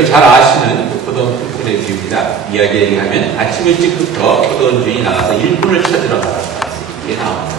여러분이 잘 아시는 그 포도원 풍문의 비유입니다. 이야기에 의하면 아침 일찍부터 포도원 주인이 나가서 일꾼을 찾으러 나갔다. 이게 나옵니다.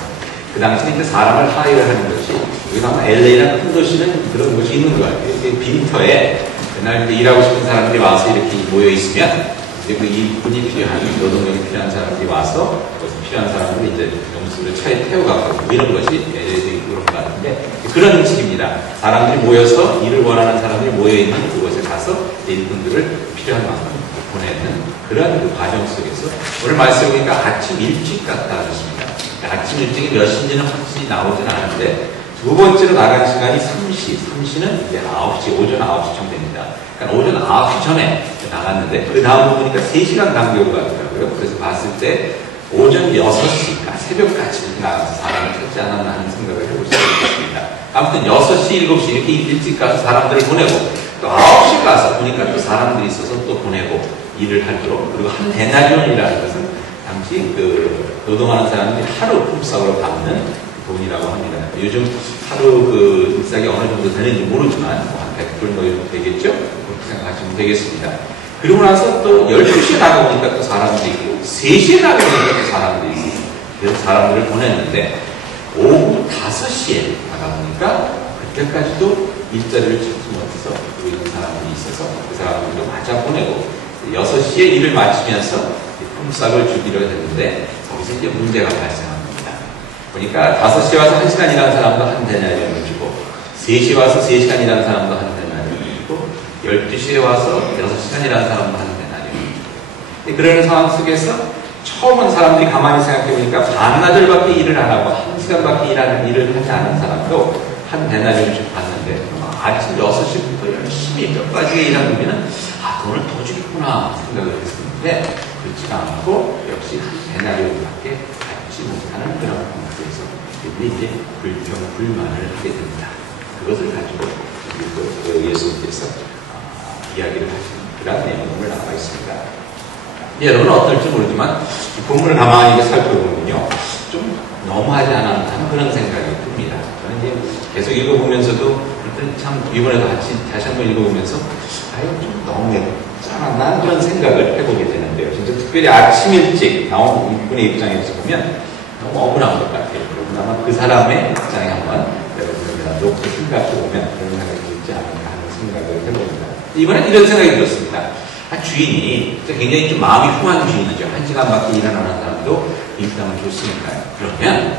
그 당시에 이제 사람을 하이를 하는 것이, 여기 아마 LA나 큰 도시는 그런 것이 있는 것 같아요. 이게 빈터에 그날 이제 일하고 싶은 사람들이 와서 이렇게 모여 있으면 이제 그 일꾼이 필요한, 노동력이 필요한 사람들이 와서 거기서 필요한 사람들이 이제 용수를 차에 태워가고 뭐 이런 것이 LA에 그런 것 같은데, 그런 음식입니다. 사람들이 모여서 일을 원하는 사람들이 모여있는 그곳에 가서 일꾼들을 필요한 만큼 보내는 그런 그 과정 속에서 오늘 말씀 보니까 아침 일찍 갔다 하셨습니다. 아침 일찍이 몇 시인지는 확실히 나오진 않은데 두 번째로 나간 시간이 3시. 3시는 이제 9시, 오전 9시쯤 됩니다. 그러니까 오전 9시 전에 나갔는데 그 다음 보니까 3시간 간격으로 가더라고요. 그래서 봤을 때 오전 6시, 그러니까 새벽까지 나가서 사람을 찾지 않았나 하는 생각을 해볼 수 있겠습니다. 아무튼 6시, 7시 이렇게 일찍 가서 사람들을 보내고 또 9시 가서 보니까 또 사람들이 있어서 또 보내고 일을 하도록, 그리고 한 데나리온이라는 것은 당시 그 노동하는 사람들이 하루 품삯으로 받는 돈이라고 합니다. 요즘 하루 그 일삭이 어느 정도 되는지 모르지만 뭐 한 100불 뭐 이렇게 되겠죠? 그렇게 생각하시면 되겠습니다. 그리고 나서 또 12시에 나가보니까 또 사람들이 있고 3시에 나가보니까 또 사람들이 있어요. 그래서 사람들을 보냈는데 오후 5시에 나가보니까 그때까지도 일자리를 찾지 못해서 그러고 있는 사람들이 있어서 그 사람들도 마저 보내고 6시에 일을 마치면서 품삯을 주기로 했는데 거기서 이제 문제가 발생합니다. 보니까 5시에 와서 1시간 일하는 사람도 한 데나리온을 주고 3시에 와서 3시간 일하는 사람도 한 데나리온을 주고 12시에 와서 6시간 일하는 사람도 한 데나리온을 주고, 그러는 상황 속에서 처음은 사람들이 가만히 생각해보니까 반나절밖에 일을 안 하고 1시간밖에 일을 하지 않은 사람도 한 데나리온을 좀 받는데 아침 6시부터 열심히 몇 가지의 일을 하면 돈을 더 주겠구나 생각을 했었는데 그렇지가 않고 역시 한 데나리온밖에 받지 못하는 그런 상태에서 이들이 이제 불만을 하게 됩니다. 그것을 가지고 예수님께서 이야기를 하시는 그런 내용을 나와 있습니다. 여러분은 어떨지 모르지만 이 본문을 가만히 살펴보면요, 좀 너무하지 않았나 그런 생각이 듭니다. 저는 이제 계속 읽어보면서도 참 이번에도 다시 한번 읽어보면서 좀 너무했지 않았나 그런 생각을 해보게 되는데요. 진짜 특별히 아침 일찍 나온 일꾼의 입장에서 보면 너무 억울한 것 같아요. 그러면 아마 그 사람의 입장에 한번 여러분들과 놓고 생각해보면 그런 생각이 들지 않을까 하는 생각을 해봅니다. 이번엔 이런 생각이 들었습니다. 주인이 굉장히 좀 마음이 후한 주인이죠. 1시간밖에 일 안 하는 사람도 일당을 줬으니까요. 그러면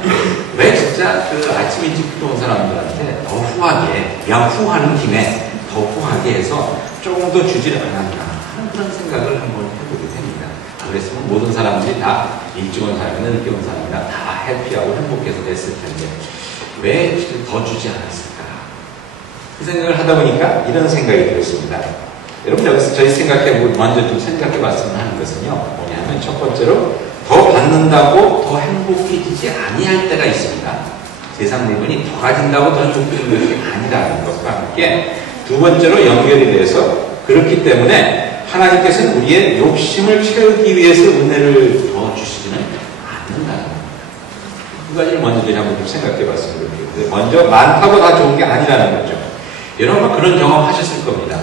왜 진짜 그 아침 일찍 들어온 사람들한테 더 후하게, 그냥 후하는 김에 더 후하게 해서 조금 더 주지를 않았나 하는 그런 생각을 한번 해보게 됩니다. 그랬으면 모든 사람들이 다 일찍 온 사람이나 늦게 온 사람이나 다 해피하고 행복해서 됐을 텐데 왜 더 주지 않았을까? 그 생각을 하다 보니까 이런 생각이 들었습니다. 여러분 여기서 저희 먼저 좀 생각해 봤으면 하는 것은요, 뭐냐면 첫 번째로 더 받는다고 더 행복해지지 아니할 때가 있습니다. 세상 물건이 더 가진다고 더 행복해지는 것이 아니라는 것과 함께 두 번째로 연결이 돼서 그렇기 때문에 하나님께서는 우리의 욕심을 채우기 위해서 은혜를 더 주시지는 않는다는 겁니다. 두 가지를 먼저 저희 한번 좀 생각해 봤으면 좋겠는데, 먼저 많다고 다 좋은 게 아니라는 거죠. 여러분 그런 경험 하셨을 겁니다.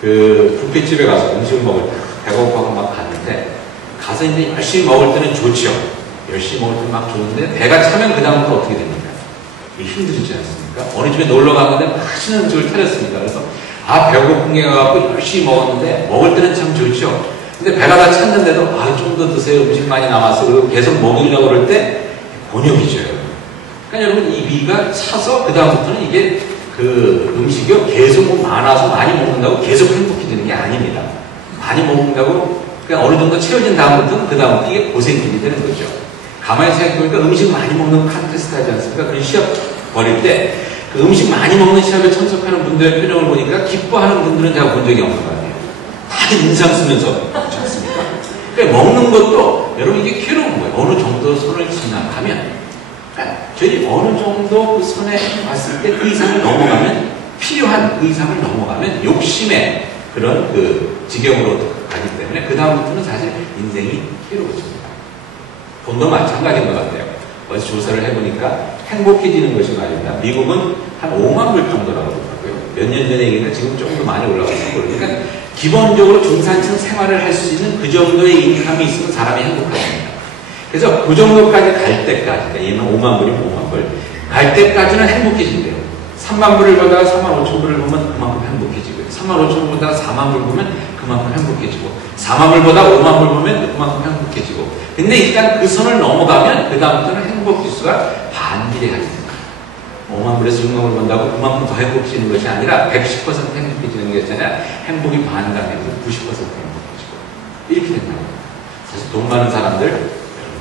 그 뷔페집에 가서 음식을 먹을 때 배고파서 막 갔는데 가서 이제 열심히 먹을 때는 좋죠. 열심히 먹을 때는 막 좋은데 배가 차면 그 다음부터 어떻게 됩니까? 힘들지 않습니까? 어느 집에 놀러 갔는데 맛있는 음식을 차렸습니다. 그래서 배고픈 게 가지고 열심히 먹었는데 먹을 때는 참 좋죠. 근데 배가 다 찼는데도 좀 더 드세요. 음식 많이 남았어. 그리고 계속 먹이려고 그럴 때 곤욕이죠. 그러니까 여러분 이 위가 차서 그 다음부터는 이게 그 음식이 계속 많아서 많이 먹는다고 계속 행복해지는 게 아닙니다. 많이 먹는다고 그냥 어느 정도 채워진 다음부터는 그 다음부터 이게 고생길이 되는 거죠. 가만히 생각해보니까 음식 많이 먹는 콘테스트 하지 않습니까? 그런 시합 벌일 때 그 음식 많이 먹는 시합에 참석하는 분들의 표정을 보니까 기뻐하는 분들은 제가 본 적이 없는 것 같아요. 다들 인상 쓰면서 그렇지 않습니까? 그러니까 먹는 것도 여러분 이게 괴로운 거예요. 어느 정도 선을 지나가면, 그러니까 저희 어느 정도 그 선에 왔을 때 그 이상을 넘어가면, 필요한 그 이상을 넘어가면 욕심의 그런 그 지경으로 가기 때문에 그 다음부터는 사실 인생이 괴로워집니다. 돈도 마찬가지인 것 같아요. 어디서 조사를 해보니까 행복해지는 것이 말입니다. 미국은 한 5만 불 정도라고 그러더라고요. 몇 년 전에 얘기는 지금 조금 더 많이 올라갔어요. 그러니까 기본적으로 중산층 생활을 할 수 있는 그 정도의 인감이 있으면 사람이 행복합니다. 그래서 그 정도까지 갈 때까지, 얘는 5만 불이면 5만 불, 갈 때까지는 행복해진대요. 3만 불을 벌다가 4만 5천 불을 보면 그만큼 행복해지고, 3만 5천 불 보다가 4만 불 보면 그만큼 행복해지고, 4만 불 보다가 5만 불 보면 그만큼 행복해지고. 근데 일단 그 선을 넘어가면 그 다음부터는 행복 지수가 반비례해집니다. 5만 불에서 6만 불 번다고 그만큼 더 행복해지는 것이 아니라 110% 행복해지는 것이 아니라 행복이 반감해서 90% 행복해지고 이렇게 된다고. 사실 돈 많은 사람들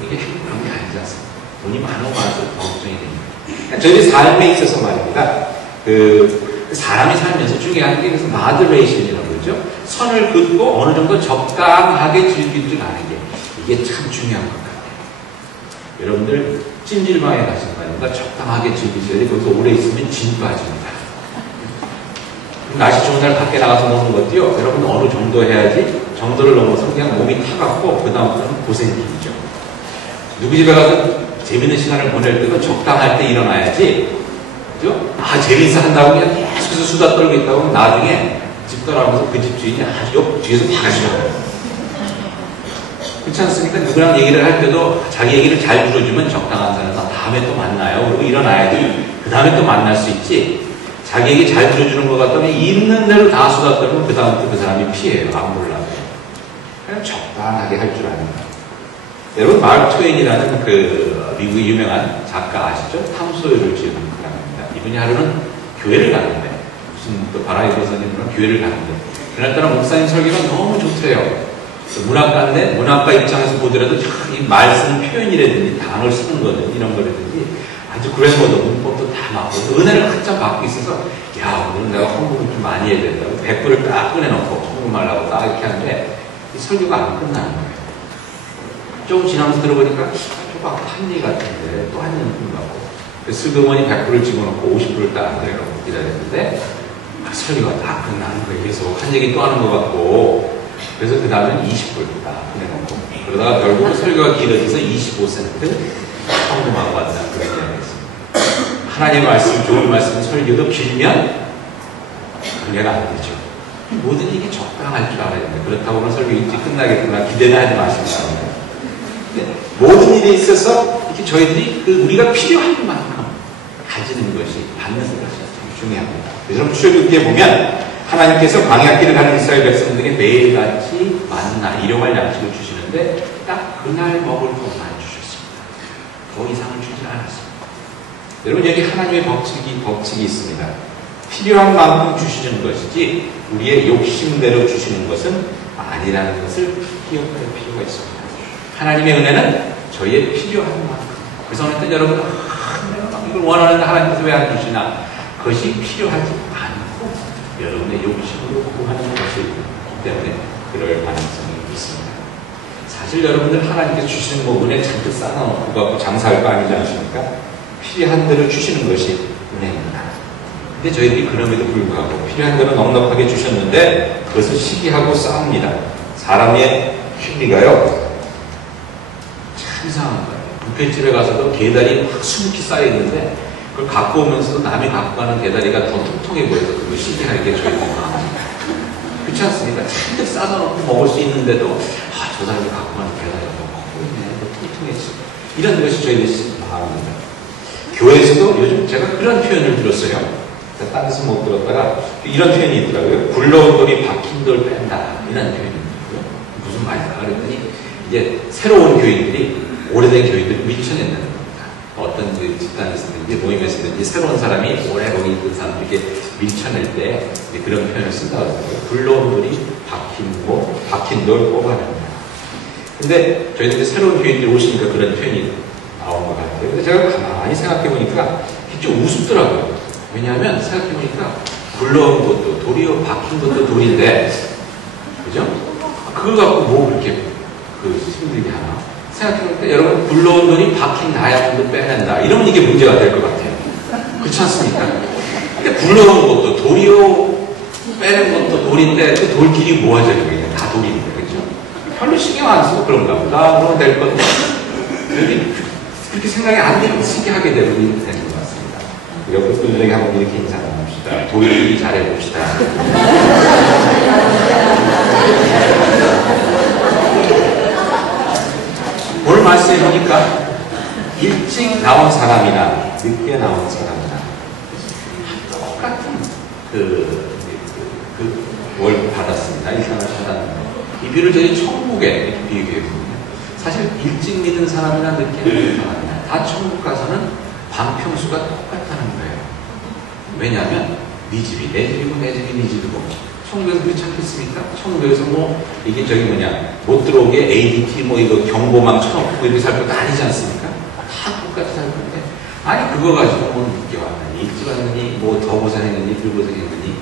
이게 행복한 게 아니지 않습니까? 돈이 많으면 많을수록 더 걱정이 됩니다. 저희 삶에 있어서 말입니다. 사람이 살면서 중요한 게 그래서 마더레이션이라고 그러죠. 선을 긋고 어느 정도 적당하게 즐길 줄 아는 게 이게 참 중요한 것 같아요. 여러분들 찜질방에 가신 거 아닙니까? 적당하게 즐기셔야 돼. 거기서 오래 있으면 진 빠집니다. 날씨 좋은 날 밖에 나가서 노는 것도요. 여러분 어느 정도 해야지 정도를 넘어서 그냥 몸이 타갖고 그 다음부터는 고생이 길죠. 누구 집에 가서 재밌는 시간을 보낼 때도 적당할 때 일어나야지. 그죠? 재밌어 한다고 그냥 계속해서 수다 떨고 있다고 하면 나중에 집 떠나면서 그 집 주인이 아주 옆 뒤에서 박아주잖아요. 그렇지 않습니까? 누구랑 얘기를 할 때도 자기 얘기를 잘 들어주면 적당한 사람 다음에 또 만나요. 그리고 일어나야지. 그 다음에 또 만날 수 있지. 자기 얘기 잘 들어주는 것 같다면 있는 대로 다 수다 떨면 그 다음부터 그 사람이 피해요. 안 몰라요. 그냥 적당하게 할 줄 아는다. 여러분 마크 트웨인이라는 그 미국의 유명한 작가 아시죠? 탐소요를 지은 사람입니다. 이분이 하루는 교회를 가는데 무슨 또 바라이 선생님이랑 교회를 가는데 그날따라 목사님 설교가 너무 좋대요. 문학가인데 문학가 입장에서 보더라도 이 말 쓰는 표현이라든지 단어를 쓰는 거든 이런 거라든지 아주 그래머도 문법도 다 맞고 은혜를 한참 받고 있어서 야 오늘 내가 헌금을 좀 많이 해야 된다고 100불을 딱 꺼내놓고 헌금하려고 딱 이렇게 하는데 이 설교가 안 끝나는 거예요. 조금 지나면서 들어보니까 조금 한일 같은데 또 한일 느낌 같고 슬그머니 100불을 집어넣고 50불을 딱 꺼내놓고 기다렸는데 설교가 딱 끝나는 거예요. 계속 한 얘기 또 하는 것 같고 그래서 그 다음엔 20불 딱 꺼내놓고 그러다가 결국 설교가 길어져서 25센트 헌금하고 왔다 그렇게 하겠습니다. 하나님의 말씀, 좋은 말씀, 설교도 길면 은혜가 안 되죠. 모든 일이 적당할 줄 알아야 됩니다. 그렇다고 하면 설교 일찍 끝나겠구나 기대는 하지 마십시오. 모든 일에 있어서 이렇게 저희들이 우리가 필요한 만큼 가지는 것이 받는 것이 참 중요합니다. 그래서 출애굽기에 보면 하나님께서 광야길을 가는 이스라엘 백성들에게 매일같이 만나 일용할 양식을 주시는데 딱 그날 먹을 것만 주셨습니다. 더 이상을 주지 않았습니다. 여러분 여기 하나님의 법칙이 있습니다. 필요한 만큼 주시는 것이지 우리의 욕심대로 주시는 것은 아니라는 것을 기억할 필요가 있습니다. 하나님의 은혜는 저희의 필요한 만큼. 그래서 어느 때 여러분 내가 이걸 원하는데 하나님께서 왜 안 주시나? 그것이 필요하지 않고 여러분의 욕심으로 구하는 것이기 때문에 그럴 가능성이 있습니다. 사실 여러분들 하나님께서 주시는 부분에 잔뜩 쌓아놓고 갖고 장사할 거 아니지 않습니까? 필요한 대로 주시는 것이 은혜입니다. 근데 저희들이 그럼에도 불구하고 필요한 대로 넉넉하게 주셨는데 그것을 시기하고 싸웁니다. 사람의 심리가요 참 이상한 거예요. 부잣집에 가서도 계다리 막 수묵히 쌓여있는데 그걸 갖고 오면서도 남이 갖고 가는 계다리가 더 통통해 보여서 그걸 시기하게 저희들이 마음입니다. 그렇지 않습니까? 잔뜩 싸서 놓고 먹을 수 있는데도 저 사람이 갖고 가는 계다리가 더 커 보이네, 더 통통해지. 이런 것이 저희들이 마음입니다. 교회에서도 요즘 제가 그런 표현을 들었어요. 딴 데서 못 들었다가 이런 표현이 있더라고요. 굴러온 돌이 박힌 돌 뺀다. 이런 표현이 있더라고요. 무슨 말이야? 그랬더니 이제 새로운 교인들이 오래된 교인들을 밀쳐낸다는 겁니다. 어떤 집단에서든지 모임에서든지 새로운 사람이 오래 거기 있던 사람들에게 밀쳐낼 때 그런 표현을 쓴다고 하더라고요. 굴러온 돌이 박힌 돌 뽑아낸다. 근데 저희들이 새로운 교인들이 오시니까 그런 표현이 나온 것 같아요. 근데 제가 가만히 생각해보니까 좀 우습더라고요. 왜냐하면 생각해보니까 굴러온 것도 돌이요 박힌 것도 돌인데 그죠? 그거 갖고 뭐 그렇게 힘들게 하나? 생각해보니까 여러분 굴러온 돌이 박힌 다이아몬드 빼낸다 이러면 이게 문제가 될 것 같아요. 그렇지 않습니까? 근데 굴러온 것도 돌이요 빼낸 것도 돌인데 그 돌끼리 모아져요. 다 돌인데 그죠? 별로 신경 안 쓰고 그런가 보다. 그러면 될 건데 여기 그렇게 생각이 안 되면 신기하게 되고 이렇게 되는 것 같습니다. 여러분들에게 한번 이렇게 인사 나눕시다. 도일이 잘해봅시다. 오늘 말씀해 보니까 일찍 나온 사람이나 늦게 나온 사람이나 똑같은 월 받았습니다. 이 사람을 받았는데 이 비를 저희 천국에 이렇게 비교해보면 사실 일찍 믿은 사람이나 늦게 믿은 사람이나 다 천국 가서는 반평수가 똑같다는 거예요. 왜냐하면 네 집이 내 집이고 내 집이 네 집이고 천국에서 그렇지 않겠습니까? 천국에서 뭐 이게 저기 뭐냐 못 들어오게 ADT 뭐 이거 경고망 쳐놓고 이렇게 살 것도 아니지 않습니까? 다 똑같이 살 건데 아니 그거 가지고 뭐 늦게 왔느니 일찍 왔느니 뭐 더 고생했느니 덜 고생했느니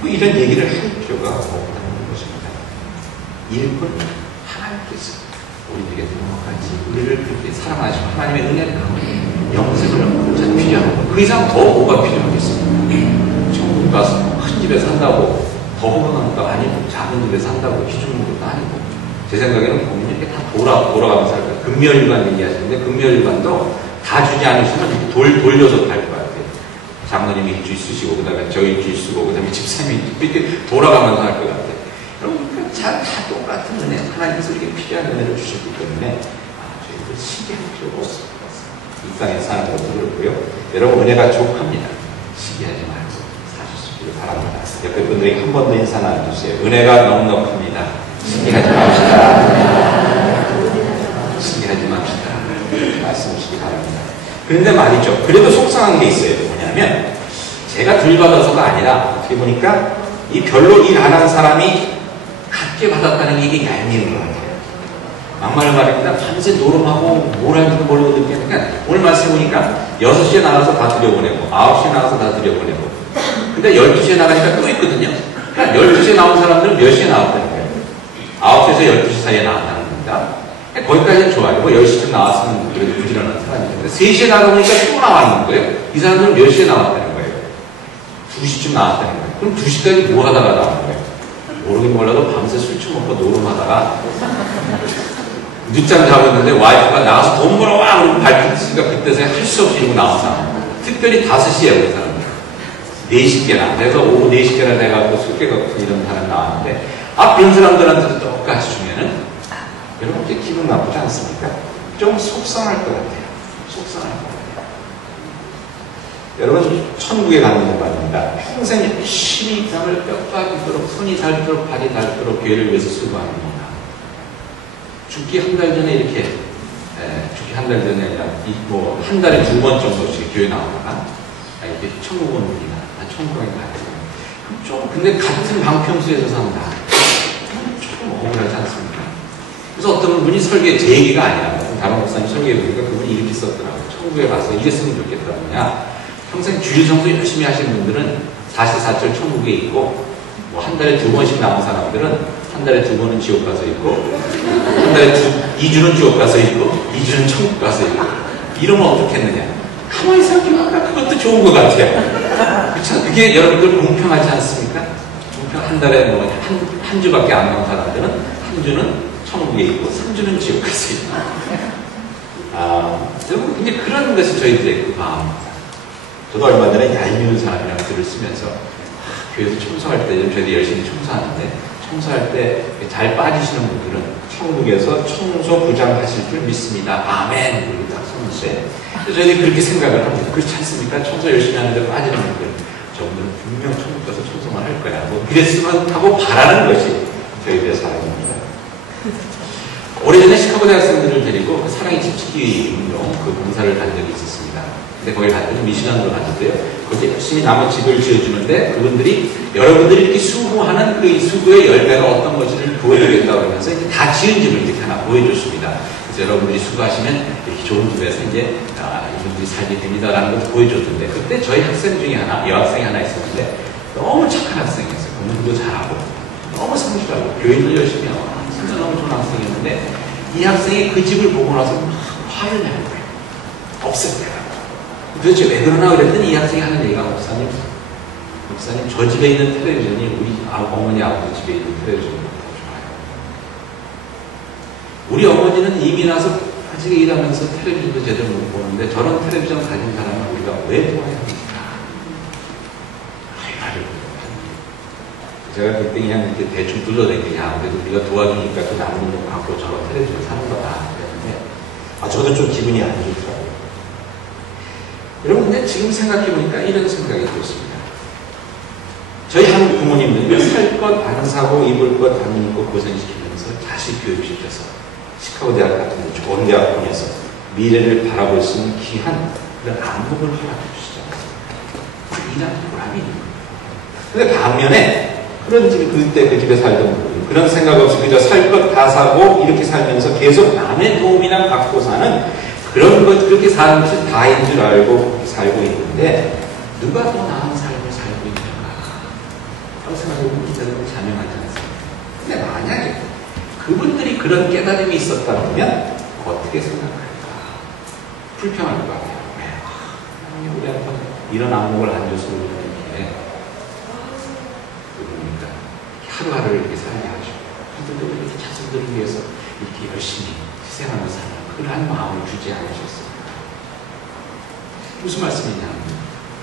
뭐 이런 얘기를 할 필요가 없다는 것입니다. 일꾼 하나님께서 우리에게 등록같이 우리를 그렇게 사랑하시고 하나님의 은혜를 영생을 참 필요한 거. 그 이상 더 뭐가 필요하겠습니까? 천국 가서 큰 집에 산다고 더 허망한 것도 아니고 작은 집에 산다고 희죽는 것도 아니고 제 생각에는 보면 이렇게 다 돌아가면서 할 거예요. 금멸일관 얘기하시는데 금멸일관도 다 주지 않으시면 돌려서 갈 것 같아요. 장로님이 일주 쓰시고 그 다음에 저 일주 쓰고 그 다음에 집사님이 이렇게 돌아가면서 할 것 같아요. 여러분 다 똑같은 은혜 하나님께서 이렇게 필요한 은혜를 주셨기 때문에 저희들 시기할 필요가 없을 것 같습니다. 이 땅에 사는 것도 그렇고요. 여러분 은혜가 족합니다. 시기하지 말고 사주시기를 바랍니다. 옆에 분들이 한 번 더 인사 나눠주세요. 은혜가 넉넉합니다. 시기하지 맙시다. 시기하지 맙시다. 말씀하시기 바랍니다. 그런데 말이죠. 그래도 속상한 게 있어요. 뭐냐면 제가 덜 받아서가 아니라 어떻게 보니까 이 별로 일 안 한 사람이 갖게 받았다는 게 이게 얄미운 것 같아요. 막말을 말입니다. 밤새 노름하고 뭘 하는지도 모르고 듣게. 그러니까 오늘 말씀 보니까 6시에 나가서 다 들여보내고 9시에 나가서 다 들여보내고 근데 12시에 나가니까 또 있거든요. 그러니까 12시에 나온 사람들은 몇 시에 나왔다는 거예요? 9시에서 12시 사이에 나왔다는 겁니다. 거기까지는 좋아요. 뭐 10시쯤 나왔으면 그래도 부지런한 사람인데 3시에 나가보니까 또 나왔는 거예요. 이 사람들은 몇 시에 나왔다는 거예요? 2시쯤 나왔다는 거예요. 그럼 2시까지 뭐 하다가 나온 거예요? 모르긴 몰라도 밤새 술 처먹고 노름하다가 늦잠 자고 있는데 와이프가 나가서 돈 벌어와! 그러고 발표했으니까 그때서 할 수 없이 이러고 나온 사람. 특별히 5시에 온 사람. 4시께나. 그래서 오후 4시께나 돼가지고 술깨 갖고 이런 사람 나왔는데 그런 사람들한테도 똑같이 주면은 여러분 이제 기분 나쁘지 않습니까? 좀 속상할 것 같아요. 속상할 것 같아요. 여러분 천국에 가는 건 말입니다. 평생 열심히 땀을 뼈 빠지도록 손이 닳도록 발이 닳도록 교회를 위해서 수고하는 겁니다. 죽기 한 달 전에 이렇게 죽기 한 달 전에 아니라 뭐 한 달에 2번 정도씩 교회 나오다가 이렇게 천국 오는 분이나 천국에 가야 돼요. 좀 근데 같은 방평수에서 산다. 조금 억울하지 않습니까? 그래서 어떤 분이 설계 제 얘기가 아니라 다른 목사님 설계해 보니까 그분이 이렇게 썼더라고요. 천국에 가서 이랬으면 좋겠다. 뭐냐? 평생 주일 성도 열심히 하시는 분들은 44절 천국에 있고 뭐 한 달에 2번씩 나온 사람들은 한 달에 2번은 지옥 가서 있고 한 달에 2주는 지옥 가서 있고 2주는 천국 가서 있고 이러면 어떻겠느냐? 가만히 생각해보니까 그것도 좋은 것 같아요. 그렇죠? 그게 여러분들 공평하지 않습니까? 공평 한 달에 뭐 한 주밖에 안 나온 사람들은 한 주는 천국에 있고 3주는 지옥 가서 있고 여러분 이제 그런 것이 저희들의 그 마음입니다. 저도 얼마 전에 얄미운 사람이라는 글을 쓰면서 교회에서 청소할 때 저희도 열심히 청소하는데 청소할 때 잘 빠지시는 분들은 천국에서 청소부장 하실 줄 믿습니다. 아멘. 그리고 딱 손을 저희들이 그렇게 생각을 합니다. 그렇지 않습니까? 청소 열심히 하는데 빠지는 분들 저분들은 분명 천국 가서 청소만 할 거야. 뭐 그랬으면 하고 바라는 것이 저희들의 사랑입니다. 오래전에 시카고 대학생들을 데리고 그 사랑의 집짓기 운동 그 봉사를 간 적이 있었습니다. 근데 거기 갔더니 미시간으로 갔는데요. 거기 열심히 나무 집을 지어주는데 그분들이 여러분들이 이렇게 수고하는 그 수고의 열매가 어떤 것인지를 보여주겠다고 하면서 이제 다 지은 집을 이렇게 하나 보여줬습니다. 그래서 여러분들이 수고하시면 이렇게 좋은 집에서 이제 이분들이 살게 됩니다라는 걸 보여줬는데 그때 저희 학생 중에 하나, 여학생이 하나 있었는데 너무 착한 학생이었어요. 공부도 잘하고 너무 성실하고 교육도 열심히 하고 진짜 너무 좋은 학생이었는데 이 학생이 그 집을 보고 나서 막 화를 내는 거예요. 없앴대요. 도대체 왜 그러나 그랬더니 이 학생이 하는 얘기가 목사님 저 집에 있는 텔레비전이 우리 어머니 아버지 집에 있는 텔레비전보다 더 좋아요. 우리 어머니는 이미 나서 아직 일하면서 텔레비전도 제대로 못 보는데 저런 텔레비전 가진 사람은 우리가 왜 도와야 합니까? 제가 그때 그냥 이렇게 대충 둘러대니까, 야, 그래도 우리가 도와주니까 그 남은 좀 갖고 저거 텔레비전 사는 거다. 그랬는데, 저도 좀 기분이 안 좋더라고요. 여러분, 근데 지금 생각해보니까 이런 생각이 들었습니다. 저희 한국 부모님들이 살 것 안 사고 입을 것 안 입고 고생시키면서 자식 교육시켜서 시카고 대학 같은 데 좋은 대학 보내서 미래를 바라볼 수 있는 귀한 그런 안목을 허락해 주시잖아요. 이란 보람이 있는 거예요. 근데 반면에 그런 집, 그때 그 집에 살던 분들 그런 생각 없이 그저 살 것 다 사고 이렇게 살면서 계속 남의 도움이나 받고 사는 그런 것, 그렇게 사는 것이 다인 줄 알고 살고 있는데 누가 더 나은 삶을 살고 있는가 라고 생각해보면 저는 자명하지 않습니다. 근데 만약에 그분들이 그런 깨달음이 있었다면 어떻게 생각할까? 불평할 것 같아요. 왜? 우리한테 이런 안목을 안 줘서 이렇게 그러니까 하루하루를 이렇게 살게 하시고 그분들도 이렇게 자손들을 위해서 이렇게 열심히 희생하며 사는 그러한 마음을 주지 않으셨습니다. 무슨 말씀이냐?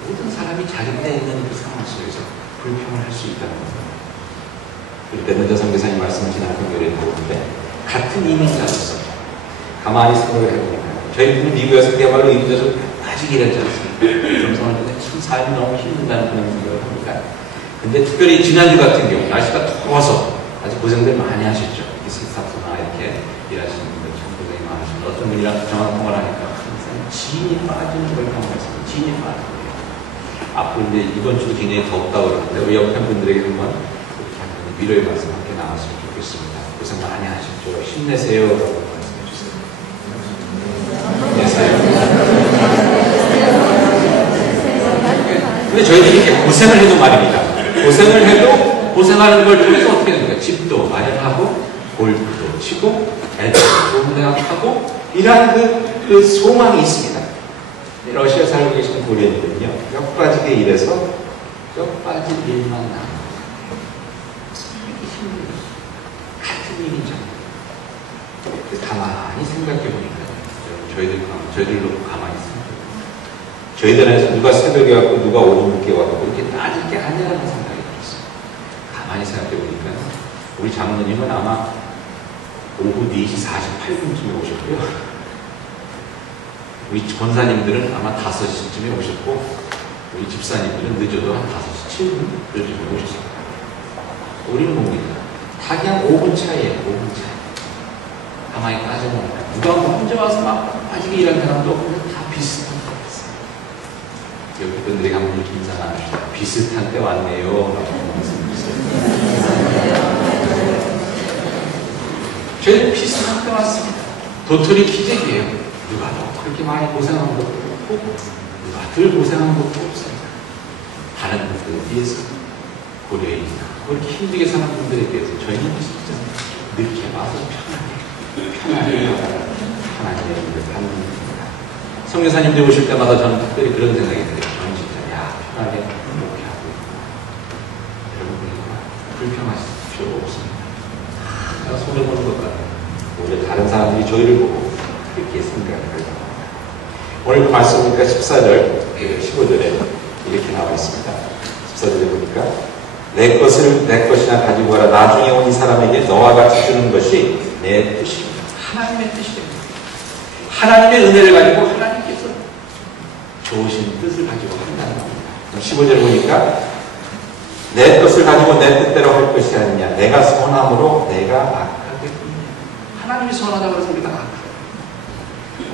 모든 사람이 자기가 있는 그 상황 속에서 불평을 할 수 있다는 겁니다. 그럴 때 먼저 선교사님 말씀하신 한편 요리를 보는데 같은 이민자로서 가만히 생각을 해보니까 저희 분은 미국에서 그야말로 이민자로 아직 일하지 않습니다. 정성을 듣는데 참 삶이 너무 힘든다는 그런 생각을 합니다. 근데 특별히 지난주 같은 경우 날씨가 더워서 아주 고생들 많이 하셨죠. 스타프나 이렇게 일하시는 분들 참 고생이 많으십니다. 어떤 분이랑 전화통화를 하니까 항상 진이 빠지는 걸 경험했습니다. 진이 빠지는 거예요. 앞으로 이제 이번 주도 굉장히 덥다고 그러는데 우리 옆에 분들에게 한번 위로의 말씀 함께 나눴으면 좋겠습니다. 고생 많이 하셨죠. 힘내세요. 라고 말씀해 주세요. 힘내세요. 근데 저희들이 이렇게 고생을 해도 말입니다. 고생을 해도 고생하는 걸 통해서 어떻게 됩니까? 집도 마련하고 골프도 치고 애들도 좋은 대학 하고 이러한 그 소망이 있습니다. 러시아 살고 계시는 고려인들은요. 뼈 빠지게 일해서 뼈 빠질 일만 남아요. 같은 일이죠. 가만히 생각해보니까 저희들도 가만히 생각해보니까 저희들 안에서 누가 새벽에 왔고 누가 오전 늦게 왔고 이렇게 따질 게 아니라는 생각이 들었어요. 가만히 생각해보니까 우리 장로님은 아마 오후 4시 48분쯤에 오셨고요. 우리 권사님들은 아마 5시쯤에 오셨고 우리 집사님들은 늦어도 한 5시 7분쯤에 오셨습니다. 우리는 뭡니까? 다 그냥 5분 차이에요. 5분 차이. 가만히 따져보니까 누가 먼저 와서 막 빠지게 일하는 사람도 없고 다 비슷한 것 같았어요. 여기 분들에게 한번 이렇게 인사 나누시다. 비슷한 때 왔네요. 라고 말씀해주세요. 저희는 비슷한 때 왔습니다. 도토리 기적이에요. 누가 더 그렇게 많이 고생한 것도 없고 누가 덜 고생한 것도 없습니다. 다른 분들에 비해서 고려인이나 그렇게 힘들게 사는 분들에 비해서 저희는 진짜 늦게 와서 편하게 하나님의 은혜를 받는 겁니다. 성교사님들 오실 때마다 저는 특별히 그런 생각이 들어요. 저는 진짜 편하게 목회하고 여러분이 불평하실 필요 없습니다. 내가 손해보는 것 같아요. 오히려 다른 사람들이 저희를 보고 그렇게 생각을 합니다. 오늘 말씀 보니까 14절, 15절에 이렇게 나와 있습니다. 14절에 보니까 내 것을 내 것이나 가지고 가라. 나중에 온 이 사람에게 너와 같이 주는 것이 내 뜻입니다. 하나님의 뜻이 됩니다. 하나님의 은혜를 가지고 하나님께서 좋으신 뜻을 가지고 한다는 겁니다. 15절 보니까 내 것을 가지고 내 뜻대로 할 것이 아니냐. 내가 선함으로 내가 악하겠군요. 하나님이 선하다고 해서 우리가 악하다.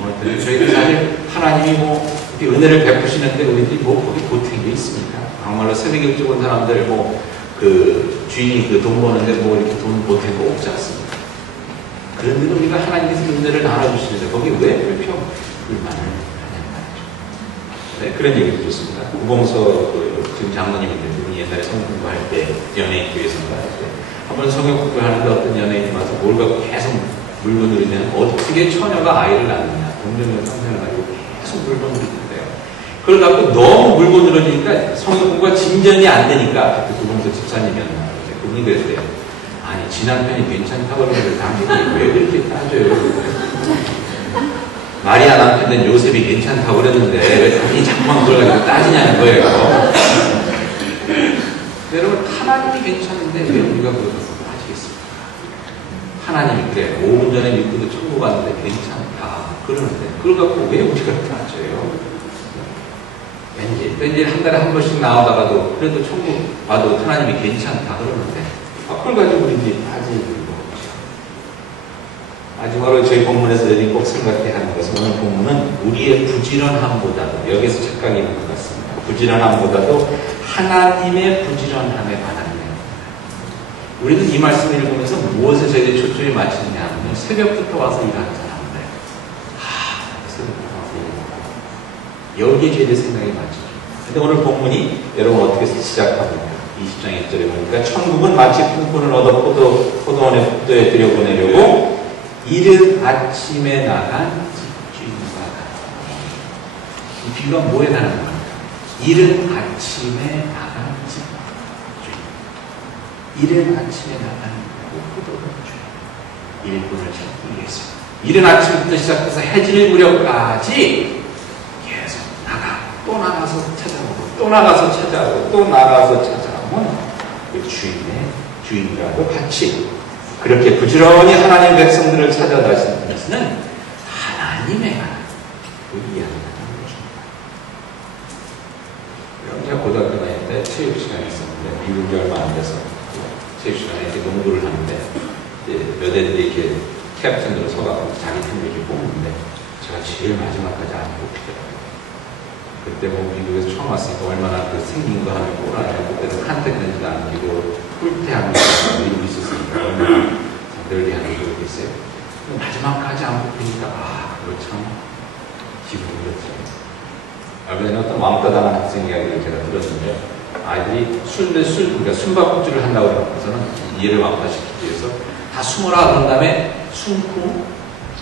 오늘 저희들 사실 하나님이 은혜를 베푸시는데 우리들이 거기 보탠 게 있습니까? 정말로 새벽에 일찍 온 사람들 주인이 돈 버는데 이렇게 돈 보탠 거 없지 않습니까? 그런데도 우리가 하나님께서 은혜를 나눠주시는데 거기 왜 불만을 하냐는 말이죠. 네, 그런 얘기도 좋습니다. 우봉서 지금 장로님인데 그분이 옛날에 성경 공부할 때 연예인 교회 선거할 때 한번 성경 공부하는데 어떤 연예인이 와서 뭘 갖고 계속 물건을 내면 어떻게 처녀가 아이를 낳느냐 동정의 상상을 가지고 계속 물건을 있는데요. 그걸 갖고 너무 물건을 넣으니까 성경 공부가 진전이 안 되니까 그때 우봉서 집사님이었나 그분이 그랬대요. 아니 지난 편이 괜찮다고 그러는데 당신이 왜 그렇게 따져요? 마리아 남편 된 요셉이 괜찮다고 그랬는데 왜 당신이 자꾸만 그걸 가지고 따지냐는 거예요. 여러분 하나님이 괜찮은데 왜 우리가 그것을 빠지겠습니까? 하나님이 그래 5분 전에 믿고도 천국 갔는데 괜찮다 그러는데 그걸 갖고 왜 우리가 빠져요? 왠지 한 달에 한 번씩 나오다가도 그래도 천국 와도 하나님이 괜찮다 그러는데 그걸 가지고 우리 빠지는 거죠. 마지막으로 저희 본문에서 여기 꼭 생각해야 하는 것은 오늘 본문은 우리의 부지런함보다도 여기서 착각이 있는 것 같습니다. 부지런함보다도 하나님의 부지런함에 관한 내용. 우리는 이 말씀을 읽으면서 무엇에 저희들이 초점이 맞추느냐 하면 새벽부터 와서 일하는 사람들 새벽부터 와서 일하는 여기에 저희들 생각이 맞죠. 근데 오늘 본문이 여러분 어떻게 시작합니까? 20장 1절에 보니까 천국은 마치 품꾼을 얻어 포도원에 포도에 들여보내려고 이른 아침에 나간 집주인과 같다. 이 비유가 뭐에 나는 겁니까? 이른 아침에 나간 집주인. 이른 아침에 나간 포도원 주인. 일꾼을 찾기 위해서. 이른 아침부터 시작해서 해질 무렵까지 계속 또 나가서 찾아오고 또 나가서 찾아오고 또 나가서 찾아오면 그 주인과도 같이 그렇게 부지런히 하나님 백성들을 찾아다니는 것은 하나님의 나라 그 이야기라는 것입니다. 제가 고등학교 다닐 때 체육 시간이 있었는데 미룬 지 얼마 안 돼서 체육 시간에 이렇게 농구를 하는데 몇 애들이 이렇게 캡틴으로 서가지고 자기 팀을 이렇게 뽑는데 제가 제일 마지막까지 안 뽑히더라고요. 그때 뭐 미국에서 처음 왔으니까 얼마나 그 생긴 거 하면 꼬라지고 그때는 한테 던지도 안 끼고 꿀태하는 거 이러고 있었으니까 얼마나 널리 하는 게 있어요. 마지막까지 안 뽑히니까 그거 참 기분이 그렇죠. 얼마 전에 어떤 왕따 당한 학생 이야기를 제가 들었는데 아이들이 그러니까 숨바꼭질을 한다고 그러고서는 얘를 왕따시키기 위해서 다 숨어라 그런 다음에 숨고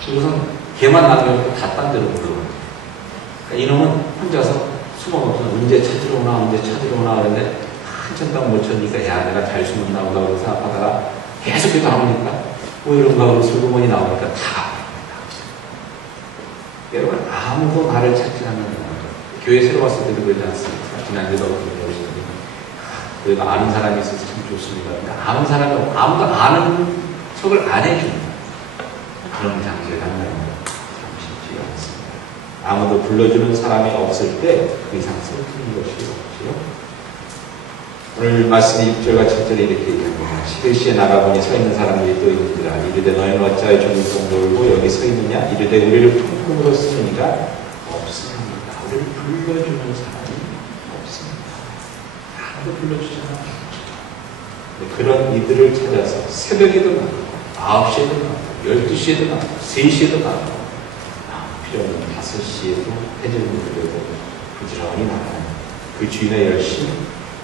그러고서 걔만 남겨놓고 다 딴 데로 불러가요. 그러니까 이놈은 혼자서 숨어가서 언제 찾으러 오나 그러는데 한참 동안 못 찾으니까 야 내가 잘 숨었나 보다 그러고 생각하다가 계속해서 하니까 뭐 이런가 하고 슬그머니 나오니까 다 여러분 아무도 나를 찾지 않는 교회 새로 왔을 때도 그러지 않습니까? 지난주에도 어떤 그러시더니 그래도 아는 사람이 있어서 참 좋습니다. 그러니까 아는 사람이 아무도 아는 척을 안 해줍니다. 그런 장소에 간다는 거 참 쉽지 않습니다. 아무도 불러주는 사람이 없을 때 그 이상 슬픈 것이 없지요. 오늘 말씀 6절과 7절에 이렇게 얘기합니다. 시대시에 나가보니 서 있는 사람들이 또 있느니라. 이르되 너희는 어찌하여 종일동 놀고 여기 서 있느냐? 이르되 우리를 품꾼으로 쓰느니가 없습니다. 우리를 불러주는 사람이 없습니다. 아무도 불러주지 않아요. 그런 이들을 찾아서 새벽에도 나가고 9시에도 나가고 12시에도 나가고 3시에도 나가고 필요 없는 5시에도 해질 무렵에도 부지런히 나가는 그 주인의 열심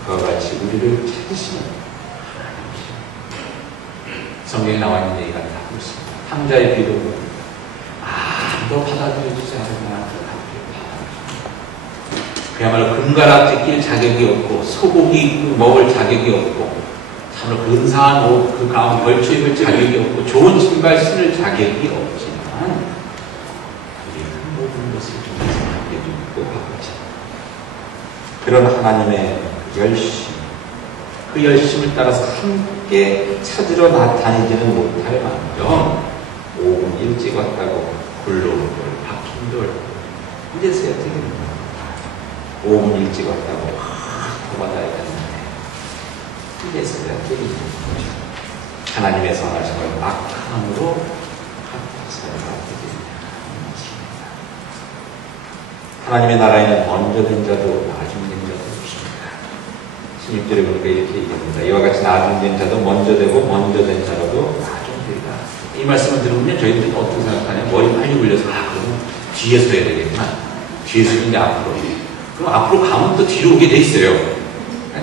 그와 같이 우리를 찾으시는 하나님이십니다. 성경에 나와 있는 얘기가 다 그렇습니다. 탕자의 비도 아무도 받아들여주지 않으면 그야말로 금가락 낄 자격이 없고 소고기 입고 먹을 자격이 없고 참으로 근사한 옷 그 가운 걸쳐 입을 자격이 없고 좋은 신발 신을 자격이 없지만 우리는 모든 것을 통해서 남겨주고 바꾸지 그런 하나님의 열심, 그 열심을 따라서 함께 찾으러 다니지는 못할 만큼 5분 일찍 왔다고 굴러온 돌, 박힌 돌 이제서야 되겠는가 5분 일찍 왔다고 더 받아야 되는데 이제서야 되겠는가 하나님의 선하심을 악함으로 살아야 되겠냐 하나님의 나라에는 먼저 된 자도 나중 된 자도 16절에 보니까 이렇게 얘기합니다. 이와 같이 나중 된 자도 먼저 되고 먼저 된 자도 나중 되리라. 이 말씀을 들으면 저희들은 어떻게 생각하냐? 머리 빨리 굴려서 그러면 뒤에 서야 되겠구나. 뒤에 서는 게 앞으로. 그럼 앞으로 가면 또 뒤로 오게 돼 있어요.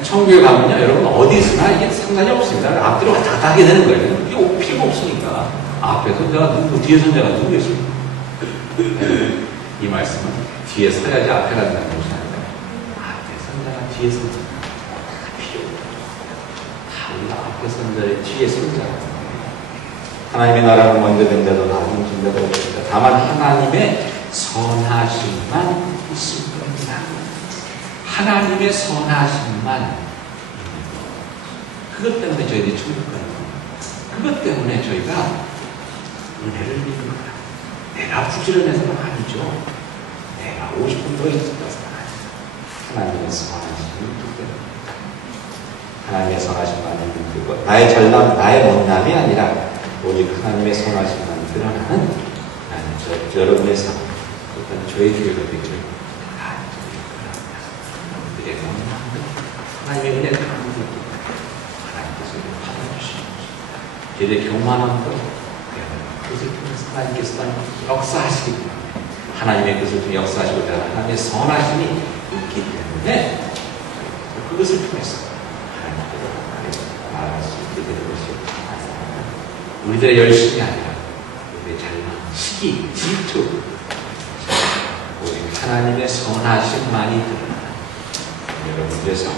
천국에 가면요, 여러분 어디 있으나 이게 상관이 없습니다. 앞뒤로 왔다 갔다 하게 되는 거예요. 이게 필요가 없으니까. 앞에 손자가 누구, 뒤에 손자가 누구겠습니까? 이 말씀은 뒤에 서야지 앞에 간다는 것이 아니라 앞에 손자가 뒤에 손자가 앞에 선자의 뒤에 선자. 하나님의 나라는 먼저 된 자도 나중 된 자도 없습니다. 다만 하나님의 선하심만 있을 겁니다. 하나님의 선하심만 그것 때문에 저희들이 천국 가는 겁니다. 그것 때문에 저희가 은혜를 믿는 거야. 내가 부지런해서는 아니죠. 내가 50분 더 있어서는 아니죠. 하나님의 선하심이 있기 때문에. 하나님의 선하심만을 믿고 나의 잘남, 나의 못남이 아니라 오직 하나님의 선하심만 드러나는 여러분의 삶, 어떤 저희 교회가 되기를 우리의 못남도 하나님의 은혜를 강구를 하나님께서 받아주시는 것입니다. 저희의 교만함도 그것을 통해서 하나님께서 역사하시기 때문에 하나님의 것을 통해 역사하시고자 하는 하나님의 선하심이 있기 때문에 그것을 통해서 하나님께서 말할 수 있게 되는 것이 우리들의 열심이 아니라 우리의 잘난, 시기, 질투 오직 하나님의 선하심만이 드러나는 여러분의 삶